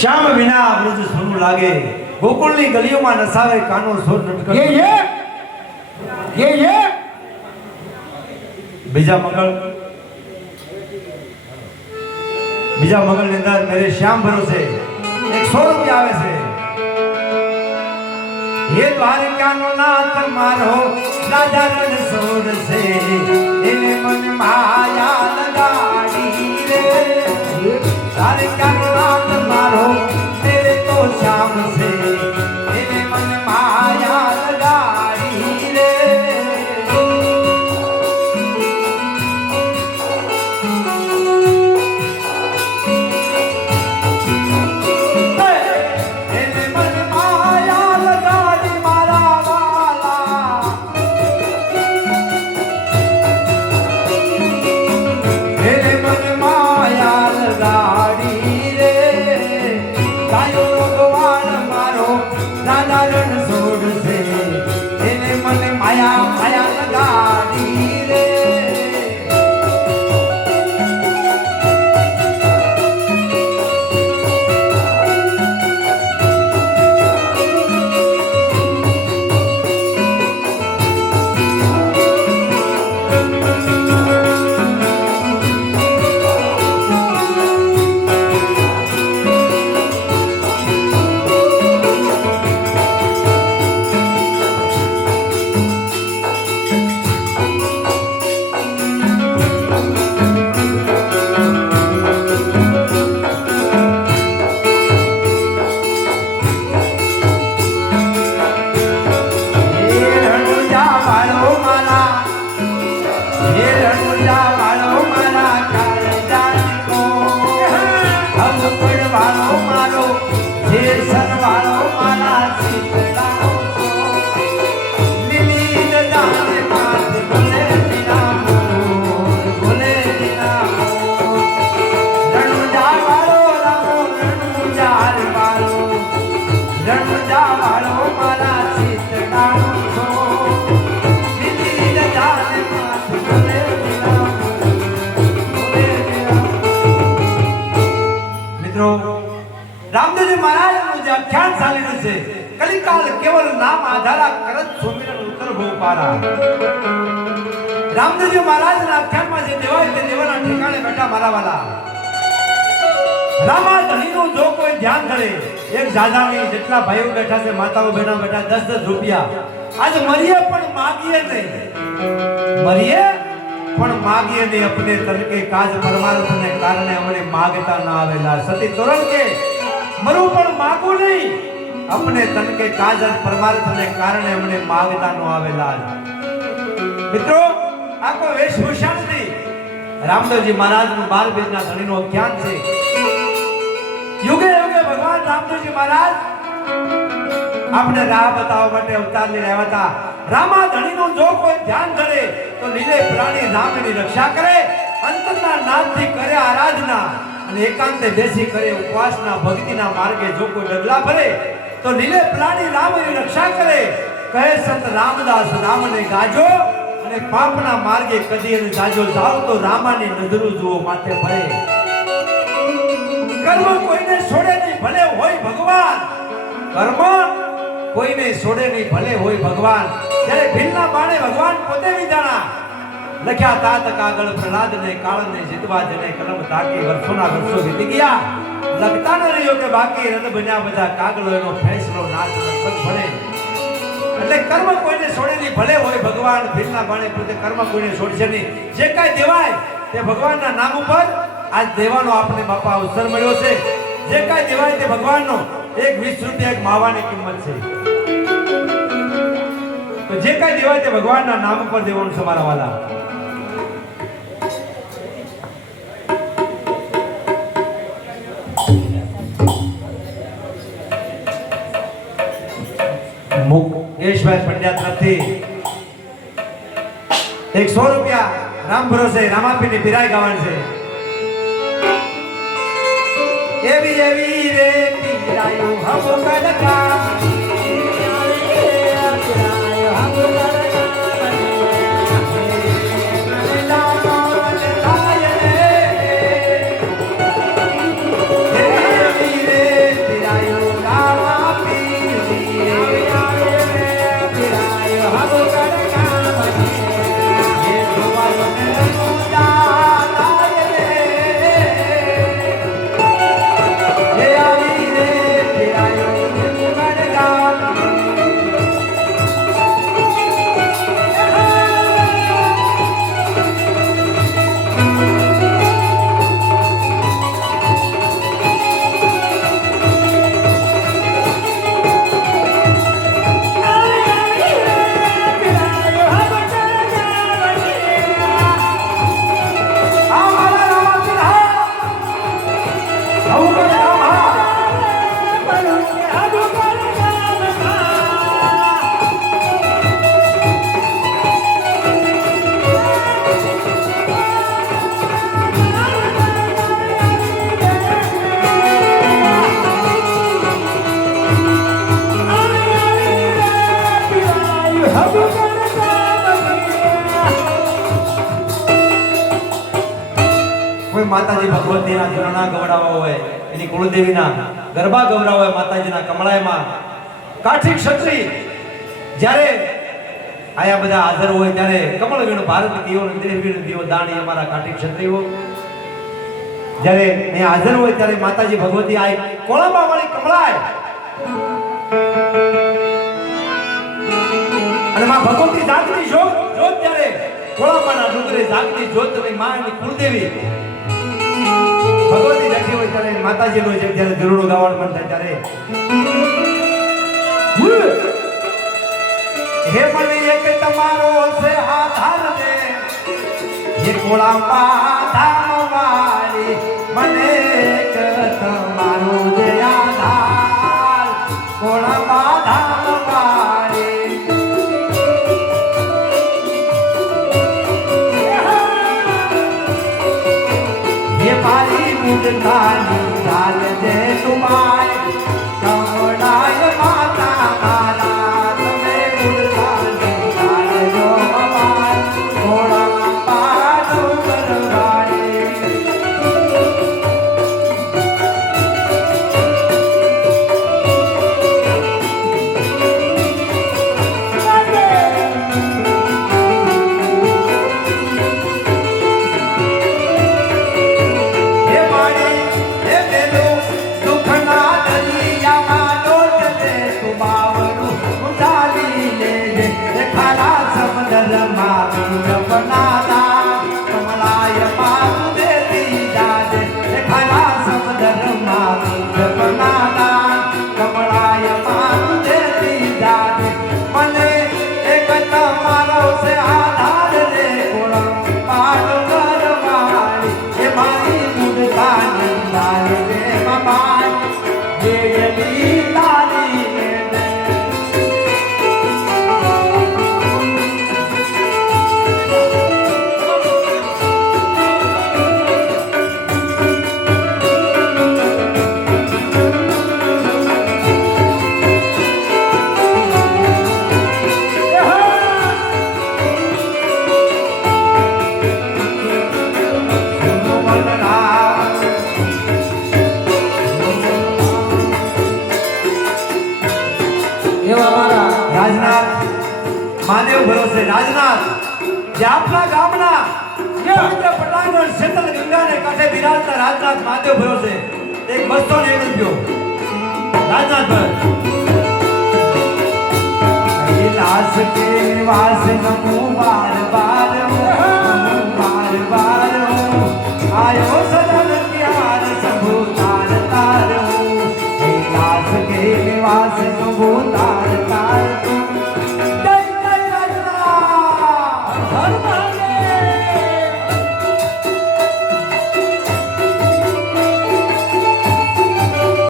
શ્યામ વિના વૃદ્ધ સોનું લાગે, ગોકુળની ગલીઓમાં નસાવે કાનો સોર નટકટ. ये બીજા મંગળ ની અંદર મેરે શ્યામ ભરોસે 100 રૂપિયા આવે છે. હે દ્વારકાનો નાથ મારો રાજા રણ સોર છે, એને મન માયા લગાડી રે. દ્વારકાનો નાથ મારો તેરે તો શ્યામ છે, એને મન માયા લગાડી રે. રામદેવજી મહારાજનું જે આખ્યાન ચાલી રહ્યું છે, કલિકાલ કેવલ નામ આધારા કરત સુમિરન ઉત્તર ભવ પારા. રામદેવજી મહારાજના આખ્યાનમાં જે દેવાય તે દેવાના ઠેકાણે બેઠા મારા વાલા. રામા ધણીનું જો કોઈ ધ્યાન કરે, એક જાજાની જેટલા ભાઈઓ બેઠા છે, માતાઓ બહેનો બેઠા, 10-10 રૂપિયા આજ મરીએ પણ માગીએ નહીં, મરીએ પણ માગીએ નહીં. अपने तन के काज परमार्थ ने कारणे हमने मागता ना आवेला. सती तोरण के मरू પણ માગું નહીં, अपने तन के काज परमार्थ ने कारणे हमने मागता नो आवेલા. મિત્રો આ કોઈ વેશભૂષા નથી. રામદેવજી મહારાજનું 12 બીજના ધણીનું આખ્યાન છે. યુગે યુગે ભગવાન રામદેવજી મહારાજ આપણે રાહ બતાવવા માટે અવતાર લઈને આવ્યા હતા. રામા ધણીનું જો કોઈ ધ્યાન કરે તો લીલે પ્રાણી રામ એની રક્ષા કરે, અંતરના નાદથી કરે આરાધના અને એકાંતે બેસી કરે ઉપવાસના ભક્તિના માર્ગે જો કોઈ ડગલા ભરે તો લીલે પ્રાણી રામ એની રક્ષા કરે. કહે સંત રામદાસ રામને ગાજો અને પાપના માર્ગે કદી એને જાજો જાવ તો રામાની નજરો જુઓ માથે ભરે. કર્મ કોઈને છોડે નહીં ભલે હોય ભગવાન, કર્મ કોઈને છોડે નહીં ભલે હોય ભગવાન. ત્યારે ભીલના બાણે ભગવાન પોતે વિધાણા લખ્યા તાત કાગળ પ્રહલાદ ને કાળ ને જીતવા જને કલમ તાકી વર્ષોના વર્ષો વીતી ગયા. લખતા ન રહ્યો કે બાકી રદ બન્યા બધા કાગળો એનો ફેસલો નાચ સત ભરે. એટલે કર્મ કોઈને છોડે નહીં ભલે હોય ભગવાન. ભીલના બાણે પોતે કર્મ કોઈને છોડશે નહીં. જે કાંઈ દેવાય તે ભગવાનના નામ ઉપર આજ દેવાનો આપણે બાપા અવસર મળ્યો છે. જે કાંઈ દેવાય તે ભગવાનનો. એક 20 રૂપિયા એક માવાની કિંમત છે. તો જે કાંઈ દેવાય તે ભગવાનના નામ ઉપર દેવાનું છે મારા વાલા. મુકેશભાઈ પંડ્યા તરફથી 100 રૂપિયા રામ ભરોસે રામાપીની પીરાય ગાવાની છે. એવી એવી રે પીરાયો હમ કડકા માતાજી ભગવતીના ઝરણા ગવડાવવા હોય, એની કુળદેવીના ગરબા ગવડાવવા હોય, માતાજીના કમળાયમાં કાઠી ક્ષત્રિય જ્યારે આયા બધા હાજર હોય ત્યારે કમળ વીણ ભારત કીઓ ને દેહ વીણ દીવો દાણી અમારા કાઠી ક્ષત્રિયો જ્યારે એ હાજર હોય ત્યારે માતાજી ભગવતી આ કોળાબા વાળી કમળાય અને માં ભગવતી જાગતી જોત ત્યારે કોળાબાના ડુંગરે જાગતી જોતની માની કુળદેવી ભગવતી બેઠી હોય ત્યારે માતાજીનો જ્યારે ધરુડો ગાવાનું મન થાય ત્યારે હે મને એક તમારો છે આધાર દે હે કોળાબા ધામ વાળી મને એક તમારો છે આધાર કોળાબા ધામ વાળી હે મારી મુદતાની ચાલ દે તુમાય કમળાય માતા મારા તમે મુદતાની ચાલ જો અમાર કોળાબા ડુંગર વાળી મહાદેવ ભરોસે રાજનાથ જે આપના ગામના પવિત્ર પટાંગણ શીતલ ગંગાને કાંઠે બિરાજતા રાજનાથ મહાદેવ ભરોસે એક 201 રૂપિયો રાજનાથ ભર લાસ કે વાસ નમો બાર બાર